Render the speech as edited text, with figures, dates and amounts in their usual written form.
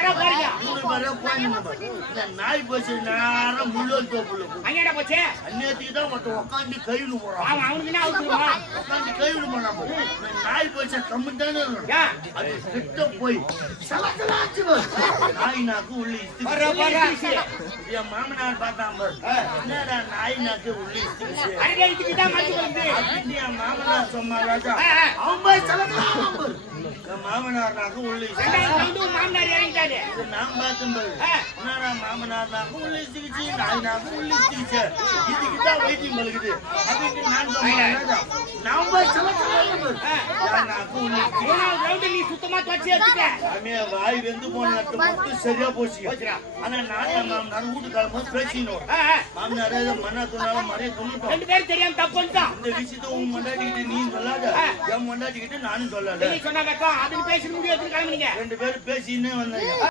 பேரா பாருங்க. 3 பேரா போயிடுங்க. இந்த நாய் போச்சு நேரம் முள்ளோல் தோப்புல அங்கடா போச்சே. அன்னைக்கு தான் உட்காந்து கையில போறான். அவனுக்கு என்ன அவசரமா? உட்காந்து கையில போறான். நாய் போச்சு கம்மி தானே அது கிட்ட போய் சலக்கலாச்சு நாய் நாக்கு உள்ள இஸ்திச்சு. என் மாமனார் பார்த்தாம என்னடா நாய் நாக்கு உள்ள இஸ்திச்சு. என் மாமனார் சொன்னா ராஜா அவன் போய் சலக்கலாம். மாமனார் நாக்கு உள்ள மாமனார் இறங்கிட்டாரு. இது நான் பார்க்கும்போது என்னடா மாமனார் நாக்கு உள்ள இஸ்திச்சு நாய் நாக்கு உள்ள இஸ்திச்சு. இதுக்குதான் வைத்தியம் பழுகுது அப்படின்னு நான் சொன்னேன். நான் போய் சலக்கலாம் நாக்கு உள்ள நீ சுத்தமா துவச்சி எடுத்துக்க. வாய் வெந்து போன மட்டும் சரியா போச்சு. ஆனா நானே மாமனார் வீட்டு கிளம்ப பேசினோம். மாமனார் மண்ணா துணாலும் மறைய துணிட்டோம். 2 பேரும் தெரியாம தப்பு பண்ணிட்டோம். இந்த விஷயத்த உன் மண்டாட்டிக்கிட்டு நீ சொல்லாத, என் மண்டாட்டிக்கிட்டு நானும் சொல்லல. சொன்னாக்கா அதுன்னு பேச முடியாது கிளம்புனீங்க. 2 பேரும் பேசின்னு வந்தாங்க.